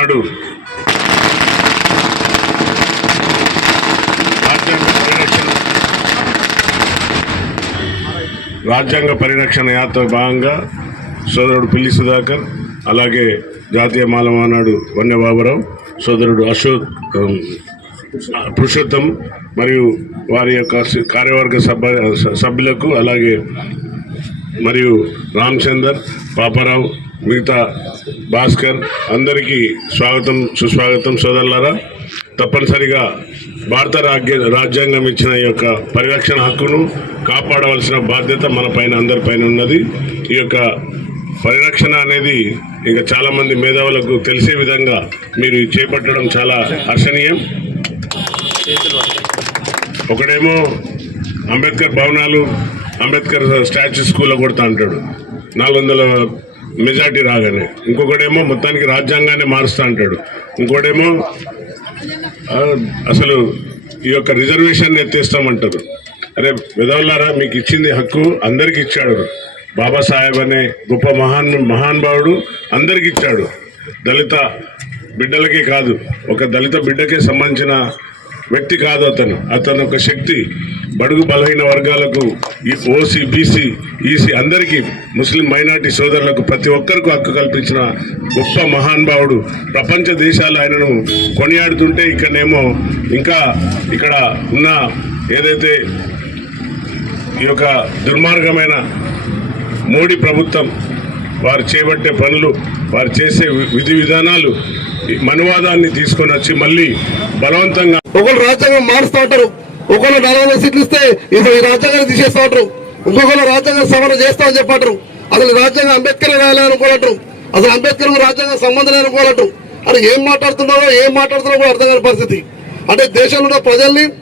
ఈనాడు రాజ్యాంగ పరిరక్షణ. యాత్ర భాగంగా సోదరుడు పిల్లి సుధాకర్ అలాగే జాతీయ మాలమానాడు వన్యబాబురావు సోదరుడు అశోక్ పురుషోత్తం మరియు వారి యొక్క కార్యవర్గ సభ్య సభ్యులకు అలాగే మరియు రామచందర్ పాపారావు మిగతా భాస్కర్ అందరికీ స్వాగతం సుస్వాగతం సోదరులారా. తప్పనిసరిగా భారత రాజ్య రాజ్యాంగం ఇచ్చిన ఈ యొక్క పరిరక్షణ హక్కును కాపాడవలసిన బాధ్యత మన పైన అందరిపైన ఉన్నది. ఈ యొక్క పరిరక్షణ అనేది ఇంకా చాలామంది మేధావులకు తెలిసే విధంగా మీరు చేపట్టడం చాలా హర్షణీయం ఒకడేమో అంబేద్కర్ భవనాలు అంబేద్కర్ స్టాచ్యూ స్కూల్లో కొడతా అంటాడు. నాలుగు వందల మెజార్టీ రాగానే. ఇంకొకడేమో మొత్తానికి రాజ్యాంగాన్ని మారుస్తా అంటాడు. ఇంకోటేమో అసలు ఈ యొక్క రిజర్వేషన్ ఎత్తేస్తామంటారు. అరే విధవలారా మీకు ఇచ్చింది హక్కు అందరికి ఇచ్చాడు. బాబాసాహెబ్ అనే గొప్ప మహాన్ మహానుభావుడు అందరికి ఇచ్చాడు. దళిత బిడ్డలకే కాదు ఒక దళిత బిడ్డకే సంబంధించిన వ్యక్తి కాదు అతను. అతను ఒక శక్తి. బడుగు బలహీన వర్గాలకు ఈ ఓసీ బీసీ ఈసీ అందరికీ ముస్లిం మైనార్టీ సోదరులకు ప్రతి ఒక్కరికి హక్కు కల్పించిన గొప్ప మహానుభావుడు. ప్రపంచ దేశాలు ఆయనను కొనియాడుతుంటే ఇక్కడనేమో ఇంకా ఇక్కడ ఉన్న ఏదైతే ఈ యొక్క దుర్మార్గమైన మోడీ ప్రభుత్వం వారు చేపట్టే పనులు వారు చేసే వి- విధి విధానాలు మనువాదాన్ని తీసుకొని వచ్చి మళ్ళీ బలవంతంగా ఒకళ్ళు రాజ్యాంగం మారుస్తూ ఉంటారు. ఒకళ్ళు నలభై సీట్లు ఇస్తే ఇప్పుడు ఈ రాజ్యాంగాన్ని తీసేస్తా ఉంటారు. ఇంకొకళ్ళు రాజ్యాంగం సవరణ చేస్తా అని చెప్పారు. అసలు రాజ్యాంగం అంబేద్కర్ రాయాలని అసలు అంబేద్కర్ రాజ్యాంగం సంబంధం లేని అని ఏం మాట్లాడుతున్నారో ఏం మాట్లాడుతున్నారో కూడా అర్థం కాని పరిస్థితి. అంటే దేశంలో ఉన్న ప్రజల్ని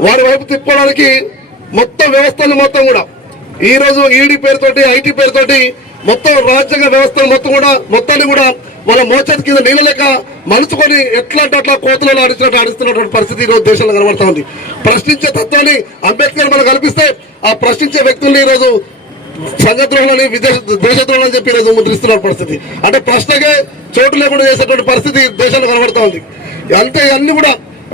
వారి వైపు తిప్పుకోవడానికి మొత్తం వ్యవస్థలు మొత్తం కూడా. ఈ రోజు ఈడీ పేరుతోటి ఐటీ పేరుతోటి మొత్తం రాజ్యాంగ వ్యవస్థలు మొత్తం కూడా మొత్తాన్ని కూడా వాళ్ళ మోచేతి కింద నీళ్ళ లెక్క మలుచుకొని ఎట్లాంటి అట్లా కోతులలో ఆడిస్తున్నట్టు ఆడిస్తున్నటువంటి పరిస్థితి ఈరోజు రోజు దేశంలో కనబడతా ఉంది. ప్రశ్నించే తత్వాన్ని అంబేద్కర్ మనకు కల్పిస్తే ఆ ప్రశ్నించే వ్యక్తుల్ని ఈ రోజు విదేశ దేశద్రోహులని చెప్పి ఈరోజు ముద్రిస్తున్న పరిస్థితి. అంటే ప్రశ్నకే చోటు లేకుండా చేసేటువంటి పరిస్థితి దేశంలో కనబడతా ఉంది. అంతే అన్ని కూడా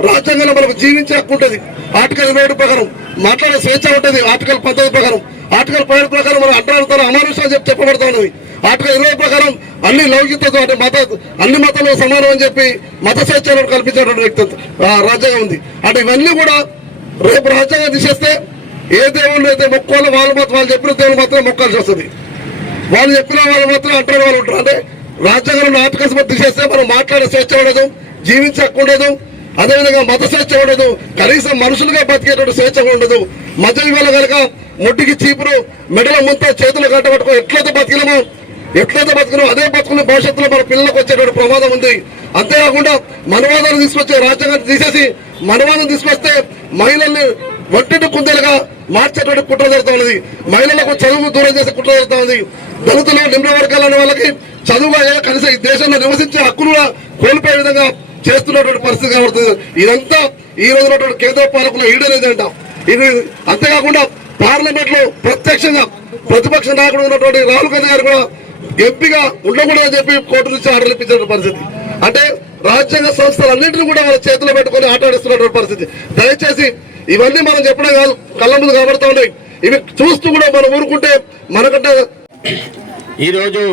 రాజ్యాంగంలో మనకు జీవించే హక్కు ఉంటుంది. ఆర్టికల్ ఇరవై ప్రకారం మాట్లాడే స్వేచ్ఛ ఉంటుంది. ఆర్టికల్ పంతొమ్మిది ప్రకారం. ఆర్టికల్ పదిహేడు ప్రకారం మనం అడ్డాడుతారు అమానుషాలు చెప్పి చెప్పబడతా ఉన్నది. ఆర్టికల్ ఇరవై ప్రకారం అన్ని లౌకికతో అంటే మత అన్ని మతాలు సమానం అని చెప్పి మత స్వేచ్ఛలను కల్పించేటువంటి వ్యక్తి రాజ్యాంగం ఉంది. అంటే ఇవన్నీ కూడా రేపు రాజ్యాంగం తీసేస్తే ఏ దేవుళ్ళు అయితే మొక్కోలో వాళ్ళు మాత్రం వాళ్ళు చెప్పిన దేవుళ్ళు మాత్రం మొక్కాల్సి వస్తుంది. వాళ్ళు చెప్పిన వాళ్ళు మాత్రం అంటారు వాళ్ళు ఉంటారు. అంటే రాజ్యాంగంలో ఆర్టికల్స్ మొత్తం తీసేస్తే మనం మాట్లాడే స్వేచ్ఛ ఉండదు జీవించే హక్కు ఉండదు అదేవిధంగా మత స్వేచ్ఛ ఉండదు కనీసం మనుషులుగా బతికేటువంటి స్వేచ్ఛ ఉండదు. మత ఇవాళ కనుక ముడ్డికి చీపురు మెడల ముంత చేతులు కట్టబట్టుకో ఎట్లయితే బతికినామో ఎట్లయితే బతుకున్నాం అదే బతుకున్న భవిష్యత్తులో మన పిల్లలకు వచ్చేటువంటి ప్రమాదం ఉంది. అంతేకాకుండా మనవాదాన్ని తీసుకొచ్చే రాజ్యాంగాన్ని తీసేసి మనవాదం తీసుకొస్తే మహిళల్ని ఒంటిని కుందేలుగా మార్చేటువంటి కుట్ర జరుగుతా ఉన్నది. మహిళలకు చదువు దూరం చేసే కుట్ర జరుగుతా ఉంది దళితులు నిమ్న వర్గాలనే వాళ్ళకి చదువు కనీసం ఈ దేశంలో నివసించే హక్కులు కోల్పోయే విధంగా చేస్తున్నటువంటి పరిస్థితి కనబడుతుంది ఇదంతా ఈ రోజునటువంటి కేంద్ర పాలకులు ఈడనేది అంట. ఇది అంతేకాకుండా పార్లమెంట్లో ప్రత్యక్షంగా ప్రతిపక్ష నాయకుడు ఉన్నటువంటి రాహుల్ గాంధీ గారు కూడా ఎంపీగా ఉండకూడదని చెప్పి కోర్టు నుంచి ఆర్డర్ ఇప్పించిన పరిస్థితి. అంటే రాజ్యాంగ సంస్థలన్నింటినీ కూడా వాళ్ళ చేతిలో పెట్టుకొని ఆటాడిస్తున్నటువంటి పరిస్థితి. దయచేసి ఇవన్నీ మనం చెప్పడం కాదు కళ్ళ ముందు కనబడుతూ ఉన్నాయి. ఇవి చూస్తూ కూడా మనం ఊరుకుంటే మనకంటే ఈరోజు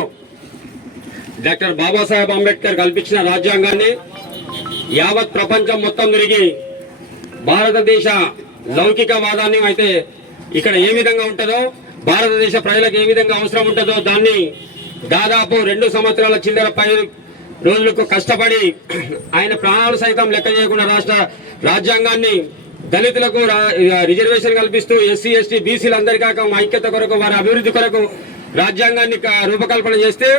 డాక్టర్ బాబాసాహెబ్ అంబేద్కర్ కల్పించిన రాజ్యాంగాన్ని యావత్ ప్రపంచం మొత్తం తిరిగి భారతదేశ లౌకికవాదాన్ని అయితే ఇక్కడ ఏ విధంగా ఉంటుందో భారతదేశ ప్రజలకు ఏ విధంగా అవసరం ఉంటుందో దాన్ని దాదాపు రెండు సంవత్సరాల చిల్లర పై రోజులకు కష్టపడి ఆయన ప్రాణాలు సైతం లెక్క చేయకుండా రాష్ట్ర రాజ్యాంగాన్ని దళితులకు రిజర్వేషన్ కల్పిస్తూ ఎస్సీ ఎస్టీ బీసీలు అందరికాక ఐక్యత కొరకు వారి అభివృద్ధి కొరకు రాజ్యాంగాన్ని రూపకల్పన చేస్తే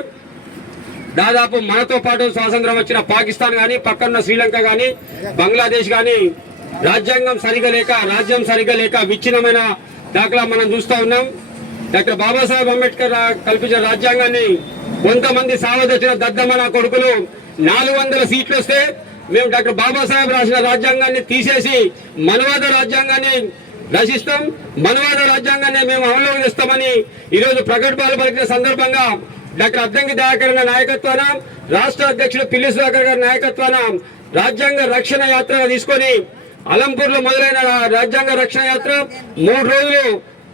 దాదాపు మనతో పాటు స్వాతంత్రం వచ్చిన పాకిస్తాన్ గాని పక్కన శ్రీలంక గాని బంగ్లాదేశ్ గాని రాజ్యాంగం సరిగా లేక రాజ్యం సరిగా లేక విచ్ఛిన్నమైన దాఖలా మనం చూస్తా ఉన్నాం. డాక్టర్ బాబాసాహెబ్ అంబేద్కర్ కల్పించిన రాజ్యాంగాన్ని కొంతమంది సావదొచ్చిన దద్దమన కొడుకులు నాలుగు వందల సీట్లు వస్తే మేము డాక్టర్ బాబాసాహెబ్ రాసిన రాజ్యాంగాన్ని తీసేసి మనవాద రాజ్యాంగాన్ని రచిస్తాం. మనవాద రాజ్యాంగాన్ని మేము అమలు చేస్తామని ఈరోజు ప్రగల్భాలు పలికిన సందర్భంగా డాక్టర్ అద్దంకి దయాకర్ గారి నాయకత్వాన రాష్ట్ర అధ్యక్షుడు పిల్లి సుధాకర్ గారి నాయకత్వాన రాజ్యాంగ రక్షణ యాత్ర తీసుకొని అలంపూర్లో మొదలైన రాజ్యాంగ రక్షణ యాత్ర మూడు రోజులు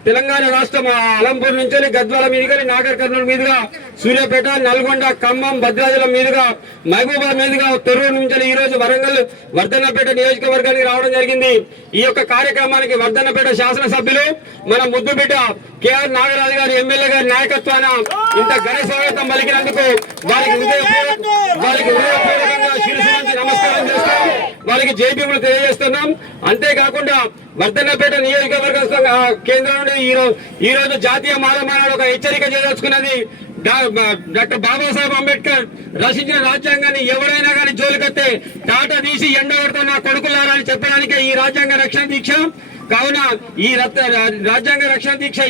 తెలంగాణ రాష్ట్రం ఆ అలంపూర్ నుంచి గద్వాల మీదుగా నాగర్ కర్నూలు మీదుగా సూర్యాపేట నల్గొండ ఖమ్మం భద్రాచలం మీదుగా మహబూబాబాద్ మీదుగా తొర్రూరు నుంచి ఈ రోజు వరంగల్ వర్ధన్నపేట నియోజకవర్గానికి రావడం జరిగింది. ఈ యొక్క కార్యక్రమానికి వర్ధన్నపేట శాసనసభ్యులు మన ముద్దుబిడ్డ కేఆర్ నాగరాజు గారి ఎమ్మెల్యే గారి నాయకత్వాన ఇంత ఘన స్వాగతం పలికినందుకు వారికి వారికి హృదయపూర్వకంగా శిరసు నమస్కారం చేస్తాం వారికి జైబీములు తెలియజేస్తున్నాం. అంతేకాకుండా వర్ధన్నపేట నియోజకవర్గ సంఘ- కేంద్రం నుండి ఈ రోజు ఈ రోజు జాతీయ మానమానాడు ఒక హెచ్చరిక చేయదలుచుకున్నది. డాక్టర్ బాబాసాహెబ్ అంబేద్కర్ రచించిన రాజ్యాంగాన్ని ఎవరైనా కానీ జోలికత్తే టాటా తీసి ఎండగొడతా నా కొడుకులారా అని చెప్పడానికి ఈ రాజ్యాంగ రక్షణ దీక్ష. కావున ఈ రాజ్యాంగ రక్షణ దీక్ష